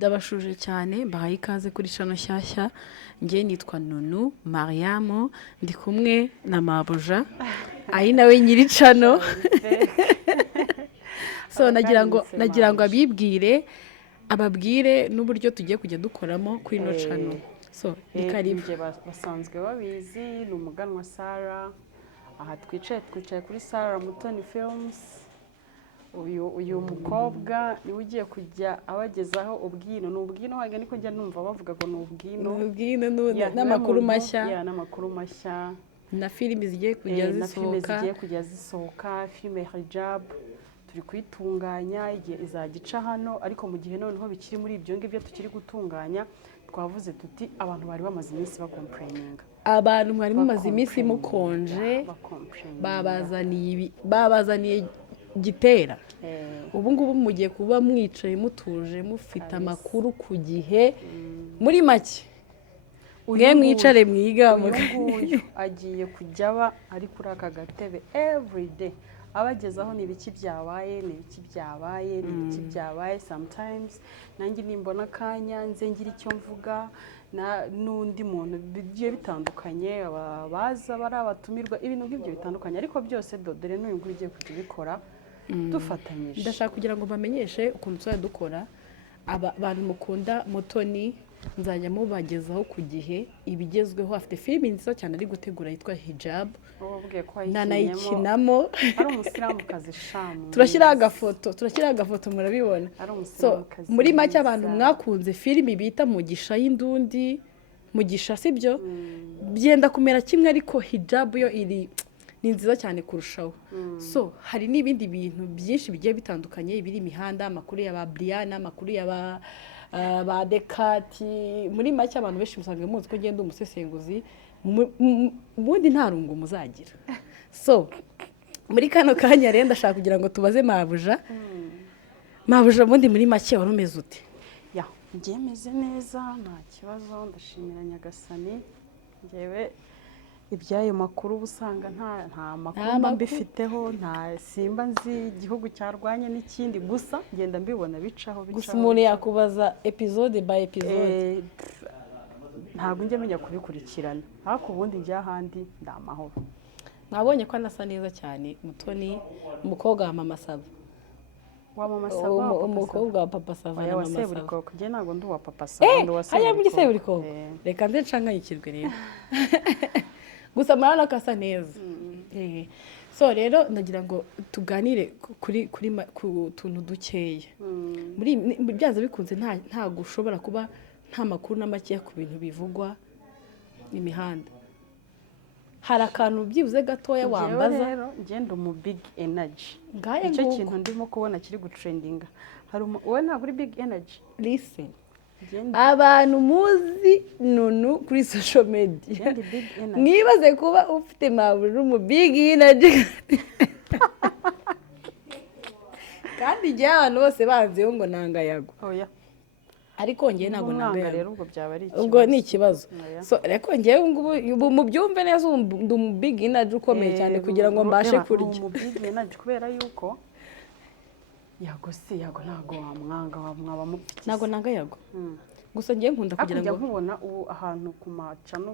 ndabashuje cyane mbahaye ikaze kuri shano shyashya njye nitwa Nunu Mariam ndi kumwe na Mabuja ari nawe nyiri cano so nagira ngo ababwire n'uburyo tugiye kujya dukoramo kuri ino cano so ni karibu basanzwe babizi ni umuganwa Sarah aha twicaye kuri Sarah Mutoni Films uyu mukobwa niwe ugiye kujya abagezaho ubwino n'ubwino waga niko njya numva bavuga ngo n'ubwino n'amakuru mashya na filimi zigiye kujya zisohoka filime hijab turi kuyitunganya igihe izagica hano ariko mu gihe noneho bikiri muri ibyo ngibyo tukiri gutunganya twavuze tuti abantu bari bamaze iminsi bakomplaininga abantu mwari mumaze iminsi mukonje babazaniye gitera ubu ngubu mugiye kuba mwicaye mutuje mufite amakuru ku gihe muri make mwe mwicare mwiga nguyu agiye kujya aba ari kuri aka gatebe everyday abagezaho ni ibiki byabaye sometimes nanjye nimbona akanya nze ngira icyo mvuga n'undi muntu bigiye bitandukanye baza bari abatumirwa ibintu nk'ibyo bitandukanye ariko byose dore n'uyu nguyu ugiye kujya ubikora dufatanyije ndashaka kugira ngo bamenyeshe ukuntu tuzajya dukora abantu mukunda Mutoni nzajya mubagezaho ku gihe ibigezweho afite filimi nziza cyane ari gutegura yitwa hijab nanayikinamo ari umusiramukazi shamu turashyiraho agafoto murabibona so muri make abantu mwakunze filimi bita Mugisha y'Indundi Mugisha sibyo byenda kumera kimwe ariko hijab yo ni nziza cyane kurushaho so hari n'ibindi bintu byinshi bigiye bitandukanye ibiri imihanda amakuru ya ba Brian amakuru ya ba Dekati muri make abantu benshi musanzwe muzi ko ngenda umusesenguzi ubundi nta rungu muzagira so muri kano kanya rero ndashaka kugira ngo tubaze Mabuja ubundi muri make wari umeze ute ngiye meze neza nta kibazo ndashimira Nyagasani ngewe ibyayo makuru usanga nta makuru mbifiteho nta simba nzi igihugu cyarwanye n'ikindi gusa ngenda mbibona bicaho gusa umuntu yakubaza episode by episode ntabwo njye menya kubikurikirana ariko ubundi njyahandi ndamahoro nabonye ko anasa neza cyane Mutoni umukobwa wa Mama Sava umukobwa wa Papa Sava na Mama Sava njye ntabwo ndi uwa Papa Sava ndi uwa Seburikoko reka nze ncanganyikirwe rero gusa murabona ko asa neza so rero ndagira ngo tuganire ku tuntu dukeya byaza bikunze ntabwo ushobora kuba nta makuru na makeya ku bintu bivugwa imihanda hari akantu byibuze gatoya wambaza rero ngenda mu big energy ngaye icyo kintu ndimo kubona kiri gutrendinga wowe ntabwo uri big energy listen abantu muzi Nunu kuri social media mwibaze kuba ufite Mabuja mu big energy kandi igihe abantu bose baziho ngo nangayago ariko ngewe ntabwo nangayago rero ubwo byaba ari ikibazo ubwo ni ikibazo so ariko ngewe ubu mubyumve neza ndi mu big energy ukomeye cyane kugira ngo mbashe kurya mu big energy kubera yuko yago ntago wamwaba mupfiki ntago nangayago gusa ngiye nkunda kugira ngo nkubona ahantu ku macano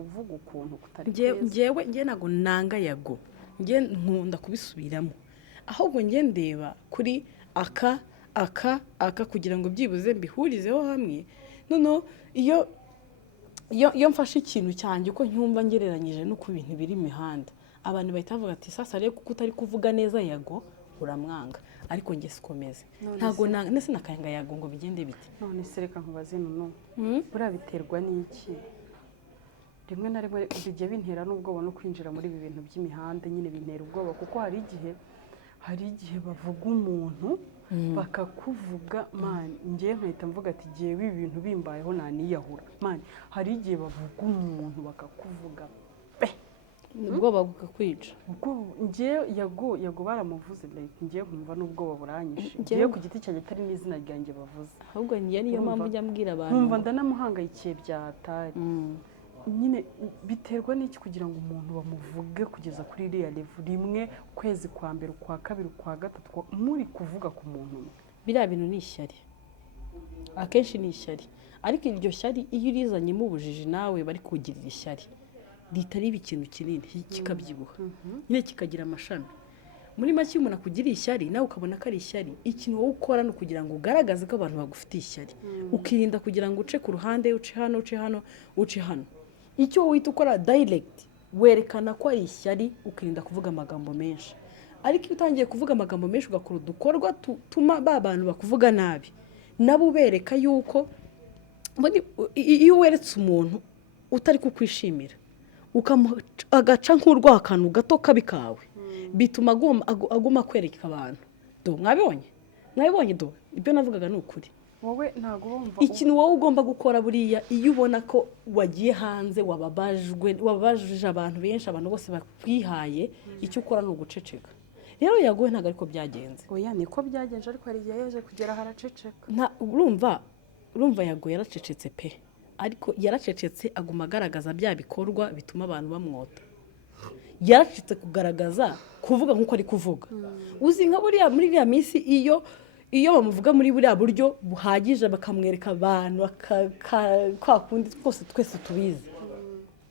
uvuga ukuntu kutari ngewe ntago nangayago ngiye nkunda kubisubiramo ahubwo ngiye ndeba kuri aka kugira ngo byibuze mbihurizeho hamwe noneho iyo mfashe ikintu cyanjye uko nkumva ngereranyije no ku bintu biri imihanda abantu bahita bavuga ati sasa rero kuko utari kuvuga neza yago uramwanga ariko nge sikomeze ntago nese nakanga yago ngo bigende bite none se reka nkubaze Nunu buriya biterwa n'iki rimwe na rimwe bijye bintera n'ubwoba no kwinjira muri ibi bintu by'imihanda nyine bintera ubwoba kuko hari igihe bavuga umuntu bakakuvuga man ngiye nkahita mvuga ati giye ibi bintu bimbayeho naniyahura man hari igihe bavuga umuntu bakakuvuga ubwoba bukakwica ngiye yago baramuvuze ngiye nkumva n'ubwoba buranyishe ngiye ku giti cyanjye atari n'izina ryanjye bavuze ahubwo niyo mpamvu njya mbwira abantu nkumva ndanamuhangayikiye byatari nyine biterwa n'iki kugira ngo umuntu bamuvuge kugeza kuri iriya level rimwe kwezi kwa mbere kwa kabiri kwa gatatu muri kuvuga ku muntu biriya bintu ni ishyari akenshi ni ishyari ariko iryo shyari iyo urizanyemo ubujiji nawe bari kugirira ishyari rihita riba ikintu kinini kikabyibuha nyine kikagira amashami muri make umuntu akugiriye ishyari nawe ukabona ko ari ishyari ikintu wowe ukora ni ukugira ngo ugaragaze ko abantu bagufitiye ishyari ukirinda kugira ngo uce ku ruhande uce hano uce hano uce hano icyo wita ukora direct werekana ko ari ishyari ukirinda kuvuga amagambo menshi ariko iyo utangiye kuvuga amagambo menshi ugakora udukorwa tuma ba bantu bakuvuga nabi nabo ubereka yuko iyo weretse umuntu utari kukwishimira agaca nk'urwaho akantu gato kabi kawe bituma aguma kwereka abantu mwabibonye ibyo navugaga ni ukuri wowe ntabwo wumva ikintu wowe ugomba gukora buriya iyo ubona ko wagiye hanze wababajije abantu benshi abantu bose bakwihaye icyo ukora ni uguceceka rero yaguwe ntabwo ariko byagenze oya niko byagenze ariko hari igihe yaje kugera haraceceka urumva yaguye yaracecetse pe ariko yaracecetse aguma agaragaza bya bikorwa bituma abantu bamwota yaracecetse kugaragaza kuvuga nk'uko ari kuvuga uzi nka buriya muri iriya minsi iyo bamuvuga muri buriya buryo buhagije bakamwereka abantu kwa kundi twose twese tubizi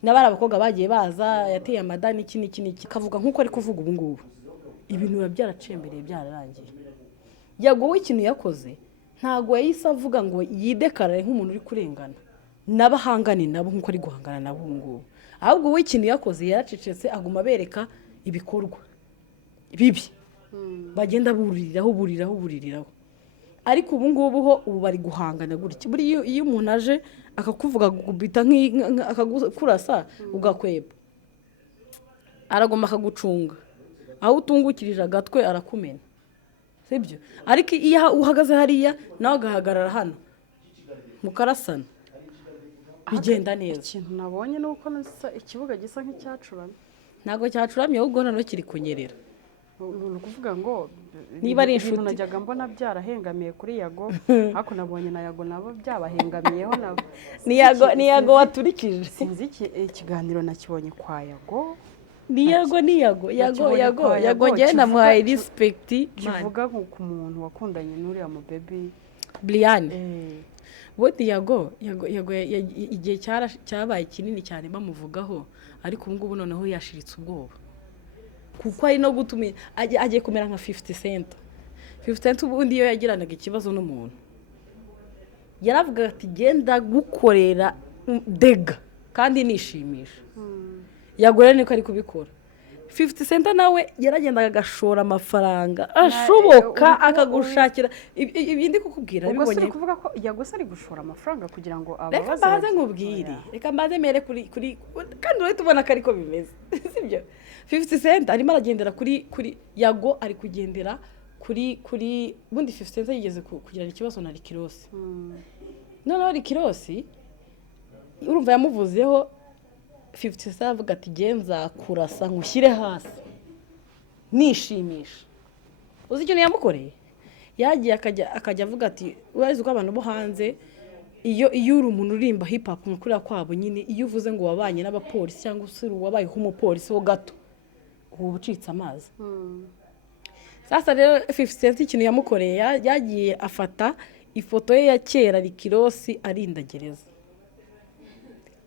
n'abari abakobwa bagiye baza yateye amadani iki kavuga nk'uko ari kuvuga ubu ngubu ibintu biba byaracembereye byararangiye yagowe ikintu yakoze ntabwo yahise avuga ngo yidekarare nk'umuntu uri kurengana n'abahangane nabo nk'uko ari guhangana nabo ubu ngubu ahubwo we ikintu yakoze yaracecetse aguma abereka ibikorwa bibi bagenda buririraho ariko ubu ngubu ho ubu bari guhangana gutya buri iyo umuntu aje akakuvuga gubita akakurasa ugakweba aragomba akagucunga aho utungukirije agatwe arakumena sibyo ariko iyo uhagaze hariya nawe agahagarara hano mukarasana bigenda neza ikintu nabonye ni uko ikibuga gisa nk'icyacuramye ntabwo cyacuramye ahubwo noneho kiri kunyerera ni ukuvuga ngo niba ari inshuti najyaga mbona byarahengamiye kuri yago ariko nabonye na yago nabo byabahengamiyeho nabo ni yago waturikije sinzi ikiganiro nakibonye kwa yago yago njyewe namuhaye respect kivuga ku muntu wakundanye n'uriya mu baby Brian Bodi yago igihe cyabaye kinini cyane bamuvugaho ariko ubu ngubu noneho yashiritse ubwoba kuko ari no gutuma agiye kumera nka 50 Cent ubundi iyo yagiranaga ikibazo n'umuntu yaravuga ati genda gukorera dega kandi nishimisha yagore niko ari kubikora 50 Cent nawe yaragendaga agashora amafaranga ashoboka akagushakira ibindi kukubwira bibonye kuvuga ko yagose ari gushora amafaranga kugira ngo ababaze reka mbaze nkubwire reka mbaze mere kuri kandi urahita ubona ko ariko bimeze sibyo 50 Cent arimo aragendera kuri yago ari kugendera kuri bundi 50 Cent yigeze kugira ikibazo na Rick Ross noneho Rick Ross urumva yamuvuzeho 50 Cent avuga ati genza kurasa ngushyire hasi nishimisha uzi ikintu yamukoreye yagiye akajya avuga ati urazi ko abantu bo hanze iyo uri umuntu urimba hip hop mukura kwabo nyine iyo uvuze ngo wabanye n'abapolisi cyangwa se wabaye nk'umupolisi ho gato ubu bucitse amazi sasa rero 50 Cent ikintu yamukoreye yagiye afata ifoto ye ya kera Rick Ross arinda gereza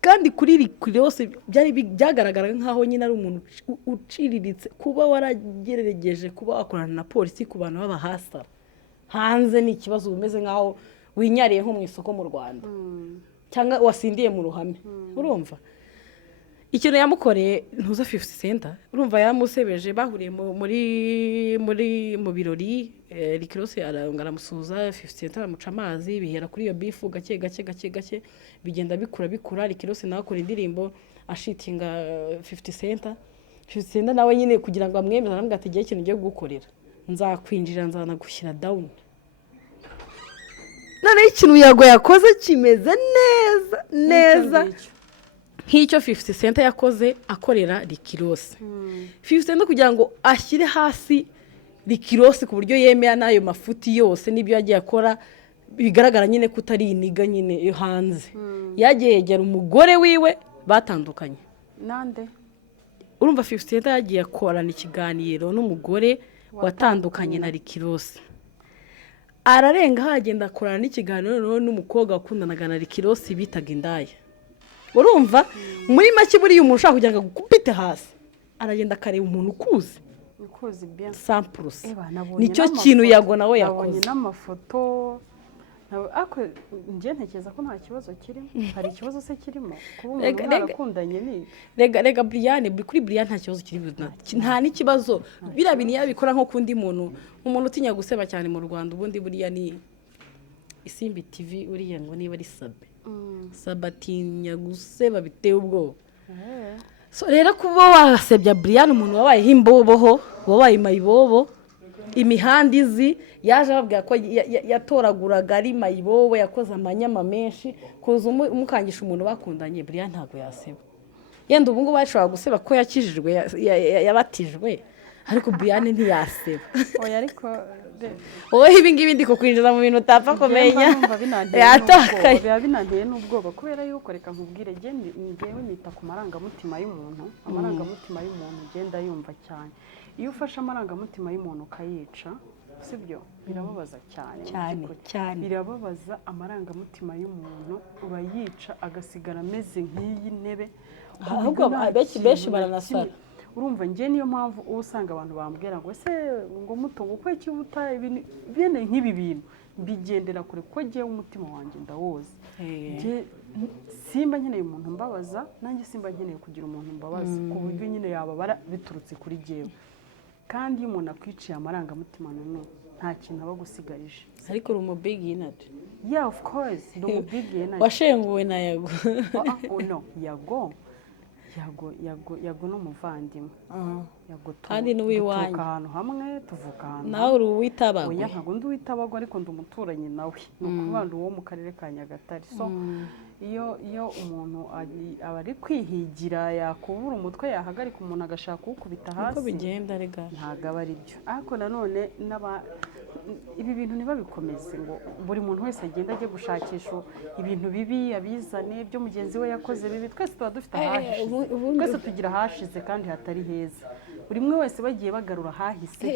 kandi kuri Rick Ross byagaragaraga nkaho nyine ari umuntu uciriritse kuba warageregeje kuba wakorana na polisi ku bantu b'abahasara hanze ni ikibazo umeze nkaho winyariye nko mu isoko mu Rwanda cyangwa wasindiye mu ruhame urumva ikintu yamukoreye ntuza 50 Cent urumva yamusebeje bahuriye mu birori Rick Ross aramusuza 50 Cent aramuca amazi bihera kuri iyo bifu gake bigenda bikura Rick Ross nawe akora indirimbo ashitinga 50 Cent nawe nyine kugira ngo amwemeze aramubwira ati igihe ikintu ugiye gukorera nzakwinjira nzanagushyira down none ikintu yago yakoze kimeze neza nk'icyo 50 Cent yakoze akorera Rick Ross 50 Cent kugira ngo ashyire hasi Rick Ross ku buryo yemera n'ayo mafuti yose n'ibyo yagiye akora bigaragara nyine ko utari iniga nyine yo hanze yagiye yegera umugore wiwe batandukanye nande urumva 50 Cent yagiye akorana ikiganiro n'umugore watandukanye na Rick Ross ararenga hagenda akorana n'ikiganiro noneho n'umukobwa wakundanaga na Rick Ross bitaga indaya urumva muri make buriya umuntu ushaka kugira ngo agukubite hasi aragenda akareba umuntu ukuzi bien samples nicyo kintu Yago nawe yakoze nabonye n'amafoto ako nje ntekereza ko nta kibazo kirimo hari ikibazo se kirimo kuba umuntu arakundanye ni rega Brian kuri Brian nta kibazo kirimo nta n'ikibazo bira bintu yabikora nko kundi umuntu utinya guseba cyane mu Rwanda ubundi buriya ni Isimbi TV uriya ngo niba ari Sabatinya guseba biteye ubwo so rero kuba wasebya Brian umuntu wabaye imboboho wabaye mayibobo imihanda izi yaje ababwira ko yatoraguraga ari mayibobo yakoze amanyama menshi kuza umukangisha umuntu bakundanye Brian ntago yaseba yenda ubu ngubu bashobora guseba ko yakijijwe yabatijwe ariko Brian ntiyaseba oya ariko wowe ibi ngibi ndi kukwinjiza mu bintu utapfa kumenya yatakaye biba binanteye n'ubwoba kubera yuko reka nkubwire ngewe nita ku marangamutima y'umuntu amarangamutima y'umuntu ugenda yumva cyane iyo ufashe amarangamutima y'umuntu ukayica sibyo birababaza cyane birababaza amarangamutima y'umuntu urayica agasigara ameze nk'iyi ntebe ahubwo benshi baranasara urumva nge niyo mpamvu usanga abantu bambwira ngo ese ngo mutungo ko iki ubutaye bene nk'ibi bintu mbigendera kure ko ngewe umutima wanjye ndawoza simba nkeneye umuntu mbabaza nanjye simba nkeneye kugira umuntu mbabaza ku buryo nyine yababara biturutse kuri jyewe kandi iyo umuntu akwiciye amarangamutima none nta kintu aba gusigarije ariko uri umu big energy yeah of course ndi umu big energy washenguwe na Yago no Yago n'umuvandimwe Yago kandi n'uwiwanyu tuvuka ahantu hamwe tuvuka ahantu nawe uri uwitabago oya ntago ndi uwitabago ariko ndi umuturanyi nawe ni ukubanda uwo mu karere ka Nyagatare so iyo umuntu aba ari kwihigira yakubura umutwe yahagarika umuntu agashaka kuwukubita hasi uko bigenda rega ntago aba ari byo ariko nanone ibi bintu ntibabikomeze ngo buri muntu wese agenda ajye gushakisha ibintu bibi abizane byo mugenzi we yakoze bibi twese tuba dufite ahashize twese tugira ahashize kandi hatari heza buri umwe wese bagiye bagarura ahahise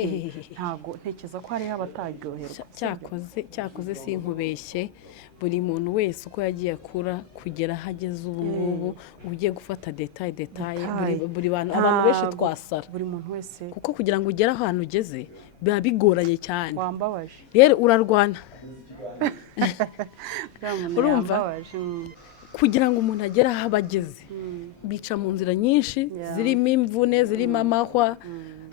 ntago ntekereza ko hariho abataryoherwa cyakoze sinkubeshye buri muntu wese uko yagiye akura kugera hageze ubu ngubu ugiye gufata detail buri abantu benshi twasara buri muntu wese kuko kugira ngo ugere ahantu ugeze biba bigoranye cyane wambabaje rero urarwana urumva kugira ngo umuntu agere aho abageze bica mu nzira nyinshi zirimo imvune zirimo amahwa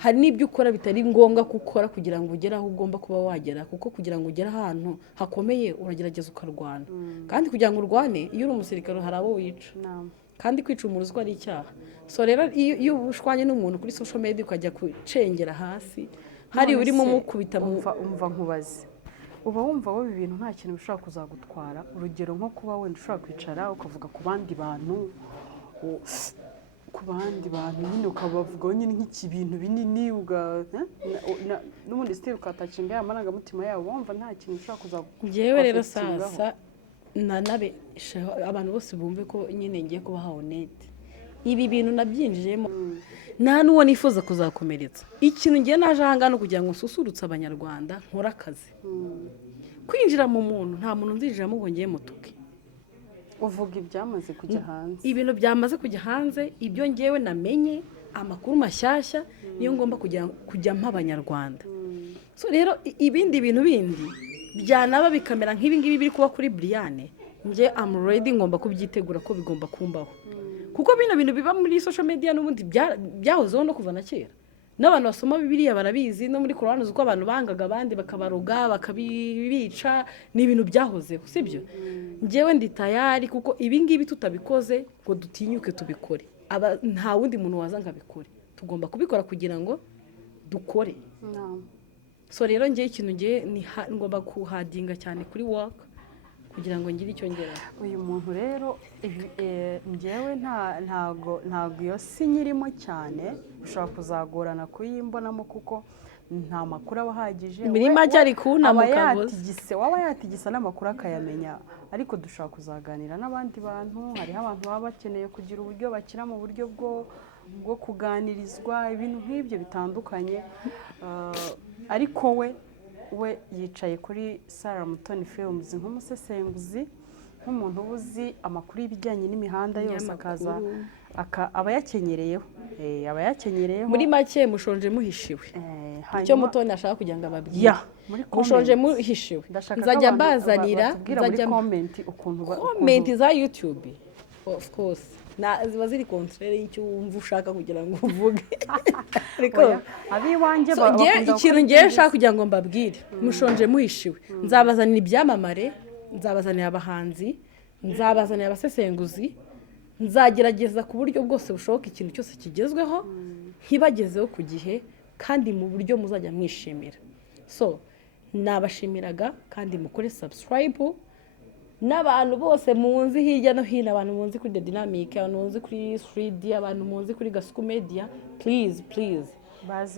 hari n'ibyo ukora bitari ngombwa gukora kugira ngo ugere aho ugomba kuba wagera kuko kugira ngo ugere ahantu hakomeye uragerageza ukarwana kandi kugira ngo urwane iyo uri umusirikare hari abo wica kandi kwica umuntu uzwi ari icyaha so rero iyo ushwanye n'umuntu kuri social media ukajya kucengera hasi hari urimo mukubita umva nkubaze uba wumva wowe ibintu nta kintu bishobora kuzagutwara urugero nko kuba wenda ushobora kwicara ukavuga ku bandi bantu nyine ukabavugaho nyine nk'ikibintu binini n'ubundi sitiri ukatakinga amarangamutima yabo wumva nta kintu ushobora kuzagutwara ngewe rero sasa abantu bose bumve ko nyine ngiye kubaha honete ibi bintu nabyinjiyemo nta n'uwo nifuza kuzakomeretsa ikintu ngiye naje ahangana kugira ngo nsusurutse abanyarwanda nkore akazi kwinjira mu muntu nta muntu nzinjiramo ngo ngiye mutuke uvuga ibyamaze kujya hanze ibintu byamaze kujya hanze ibyo ngewe namenye amakuru mashyashya niyo ngomba kujya abanyarwanda so rero ibindi bintu bindi byanaba bikamera nk'ibi ngibi biri kuba kuri Brian nge am ready ngomba kubyitegura ko bigomba kumbaho kuko bino bintu biba muri social media n'ubundi byahozeho no kuva na kera n'abantu basoma Bibiliya barabizi no muri Quran uko abantu bangaga abandi bakabaroga bakabibica ni ibintu byahozeho sibyo ngewe ndi tayari kuko ibi ngibi tutabikoze ngo dutinyuke tubikore nta wundi muntu waza ngabikore tugomba kubikora kugira ngo dukore so rero ngewe ikintu ngomba kuhadinga cyane kuri work kugira ngo ngire icyo ngera uyu muntu rero ngewe ntago iyo si nyirimo cyane ushobora kuzagorana kuyimbonamo kuko nta makuru aba ahagije muri make ari kunamuka waba yatigisa n'amakuru akayamenya ariko dushobora kuzaganira n'abandi bantu hariho abantu baba bakeneye kugira uburyo bakira mu buryo bwo kuganirizwa ibintu nk'ibyo bitandukanye ariko we we yicaye kuri Sarah Mutoni Films nk'umusesenguzi, nk'umuntu uzi amakuru y'ibijyanye n'imihanda yose, akaza aba yakenyereyeho muri make mushonje muhishiwe. Icyo Mutoni ashaka kugira ngo ababwire, mushonje muhishiwe. Nzajya mbazanira comment za YouTube, of course ziba ziri contraire y'icyo wumva ushaka kugira ngo uvuge. Ariko abiwanjye ikintu ngiye nshaka kugira ngo mbabwire, mushonje muhishiwe. Nzabazanira ibyamamare, nzabazanira abahanzi, nzabazanira abasesenguzi, nzagerageza ku buryo bwose bushoboka ikintu cyose kigezweho nkibagezeho ku gihe kandi mu buryo muzajya mwishimira. So nabashimiraga kandi mukore subscribe, n'abantu bose munzi hirya no hino, abantu munzi kuri The Dynamic, abantu munzi kuri 3D, abantu munzi kuri Gasuku Media, please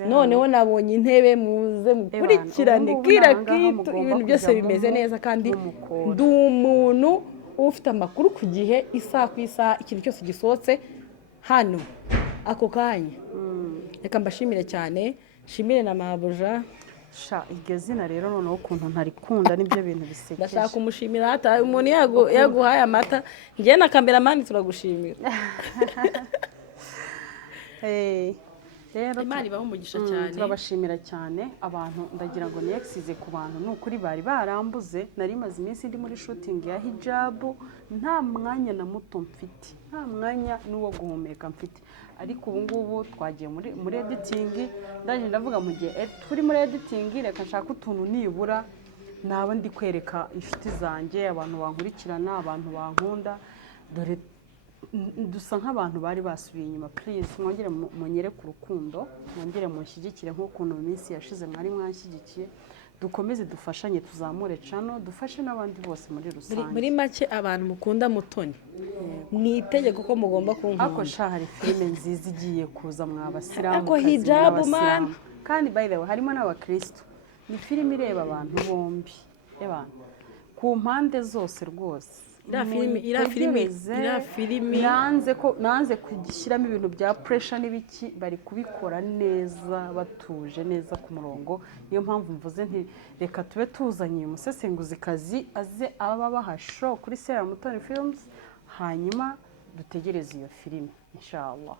noneho nabonye intebe, muze mukurikirane kira kitu, ibintu byose bimeze neza kandi ndi umuntu ufite amakuru ku gihe, isaha ku isaha, ikintu cyose gisohotse hano ako kanya. Reka mbashimire cyane, shimire na Mabuja. Iryo zina rero noneho ukuntu ntarikunda nibyo bintu bisekeje. Ndashaka kumushimira, hata umuntu yaguhaye amata, njye na cameraman turagushimira. Rero Imana ibaho umugisha cyane. Turabashimira cyane abantu, ndagira ngo niyaksize ku bantu n'ukuri bari barambuze. Nari maze iminsi ndi muri shooting ya hijab, nta mwanya na muto mfite, nta mwanya n'uwo guhumeka mfite. Ariko ubu ngubu twagiye muri editing, ndaje ndavuga mu gihe turi muri editing, reka nshaka utuntu nibura naba ndi kwereka inshuti zanjye, abantu bankurikirana, abantu bankunda, dore dusa nk'abantu bari basubiye inyuma. Please mwongere munyere ku rukundo, mwongere mushyigikire nk'ukuntu mu minsi yashize mwari mwanshyigikiye. Dukomeze dufashanye, tuzamure channel, dufashe n'abandi bose muri rusange. Muri make abantu mukunda Mutoni, mwitegeko ko mugomba kunkunda. Ako hari filime nziza igiye kuza mw'abasilamu, ako hijab man, kandi by the way harimo n'abakristo. Ni filime ireba abantu bombi, ku mpande zose rwose. Ira filime nanze kugishyiramo ibintu bya pressure n'ibiki, bari kubikora neza, batuje neza ku murongo. Niyo mpamvu mvuze nti reka tube tuzanye umusesenguzikazi aze ababaha show kuri Sarah Mutoni Films, hanyuma dutegereze iyo filime inshallah.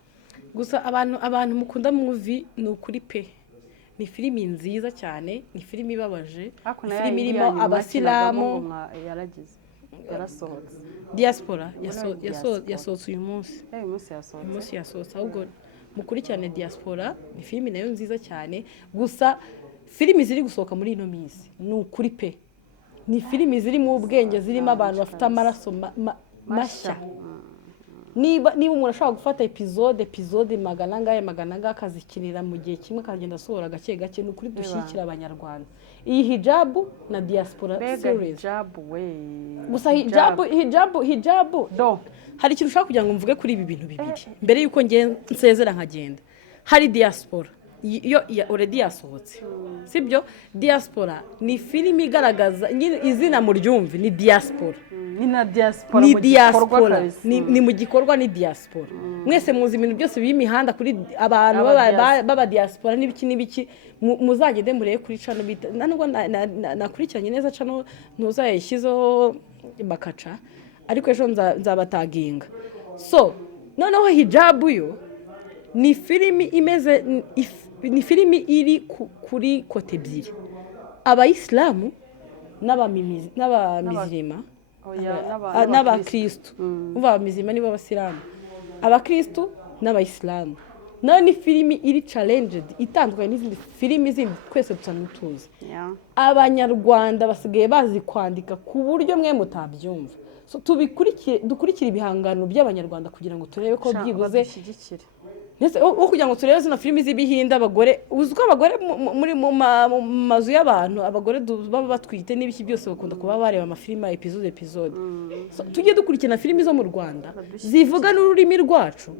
Gusa abantu mukunda movie ni ukuri pe, ni filime nziza cyane, ni filime ibabaje, filime irimo abasilamu. Yarasohotse Diaspora yasohotse uyu munsi. Uyu munsi yasohotse. Ahubwo mukurikirane Diaspora, ni filime nayo nziza cyane. Gusa filime ziri gusohoka muri ino minsi ni ukuri pe, ni filime ziri mu ubwenge, zirimo abantu bafite amaraso mashya. Niba umuntu ashobora gufata episode magana angahe akazikinira mu gihe kimwe, akagenda asohora gake gake, ni ukuri dushyigikira abanyarwanda. Iyi hijab na Diaspora series. Gusa hijab do hari ikintu ushaka kugira ngo mvuge kuri ibi bintu bibiri mbere yuko nsezera nkagenda. Hari Diaspora yo already yasohotse, sibyo? Diaspora ni filime igaragaza izina mu ryumve, ni Diaspora. Ni mu gikorwa ni Diaspora. Mwese muzi ibintu byose by'imihanda kuri abantu baba Diaspora n'ibiki muzagende mureye kuri channel bita nubwo nakurikiranye neza channel ntuzayishyizeho bakaca, ariko ejo nzabataginga. So noneho hijab yo ni filimi imeze, ni filimi iri kuri kote ebyiri, abayisilamu n'abamizirima n'abakristo. Umva abamizirima nibo abasilamu, abakristo n'abayisilamu. Nayo ni filimi iri challenged, itandukanye n'izindi filimi zindi twese tuzi. Abanyarwanda basigaye bazi kwandika ku buryo mwe mutabyumva. So dukurikire ibihangano by'abanyarwanda kugira ngo turebe ko byibuze nese kugira ngo turebe zino filimi z'ibihinde. Abagore uziko abagore muri mu mazu y'abantu, abagore baba batwite n'ibiki byose bakunda kuba bareba amafilimi episode. So tujye dukurikirana filimi zo mu Rwanda zivuga n'ururimi rwacu,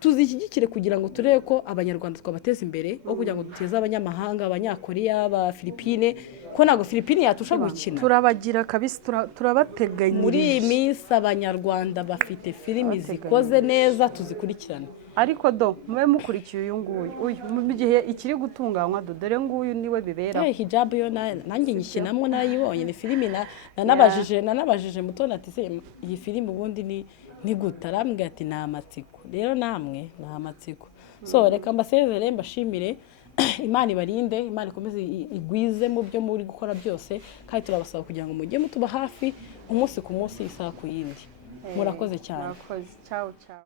tuzishyigikire kugira ngo turebe ko abanyarwanda twabateza imbere, aho kugira ngo duteze abanyamahanga, abanyakoreya, aba Philippine, ko ntago Philippine yatusha gukina. Turabagira kabisa, turabateganyirije. Muri iyi minsi abanyarwanda bafite filimi zikoze neza, tuzikurikirana. ariko mube mukurikiye uyu nguyu mu gihe ikiri gutunganywa dore nguyu niwe bibera hijab yo nanjye nyikinamo narayibonye ni filimi nanabajije Mutoni ati se iyi filimi ubundi ni gute arambwira ati ni amatsiko rero namwe ni amatsiko so reka mbasezere mbashimire Imana ibarinde Imana ikomeze igwize mu byo muri gukora byose kandi turabasaba kugira ngo mujye mutuba hafi umunsi ku munsi isaha ku yindi murakoze cyane murakoze ciao ciao